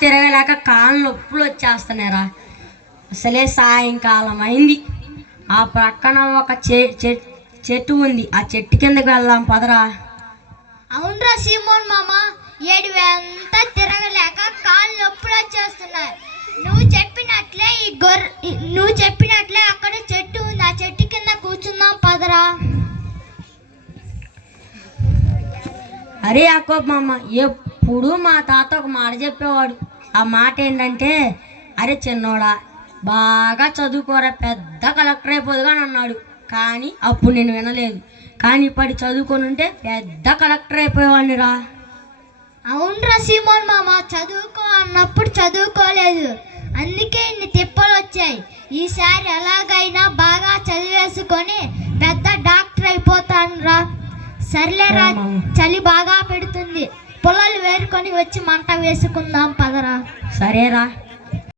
తిరగలేక కాళ్ళు నొప్పులు వచ్చేస్తున్నారా. అసలే సాయంకాలం అయింది. ఆ ప్రక్కన ఒక చెట్టు ఉంది. ఆ చెట్టు కిందకి వెళ్దాం పదరా. అవునరా సీమోన్ మామ, ఏడు అంతా తిరగలేక కాళ్ళు నొప్పులు వచ్చేస్తున్నాయి. నువ్వు చెప్పినట్లే అక్కడ చెట్టు ఉంది. ఆ చెట్టు కింద కూర్చుందాం పదరా. అరే యాకోబ్ మామ, ఎప్పుడు మా తాత ఒక మాట చెప్పేవాడు. ఆ మాట ఏంటంటే, అరే చిన్నోడా బాగా చదువుకోరా, పెద్ద కలెక్టర్ అయిపోదుగా అని అన్నాడు. కానీ అప్పుడు నేను వినలేదు. కానీ ఇప్పటి చదువుకొని ఉంటే పెద్ద కలెక్టర్ అయిపోయేవాడిని రా. అవునరా సీమోన్ మామ, చదువుకో అన్నప్పుడు చదువుకోలేదు, అందుకే ఇన్ని తిప్పలు వచ్చాయి. ఈసారి ఎలాగైనా బాగా చదివేసుకొని పెద్ద డాక్టర్ అయిపోతాను రా. సర్లేరా, చలి బాగా పెడుతుంది, పొలాలు వేరుకొని వచ్చి మంట వేసుకుందాం పదరా. సరేరా.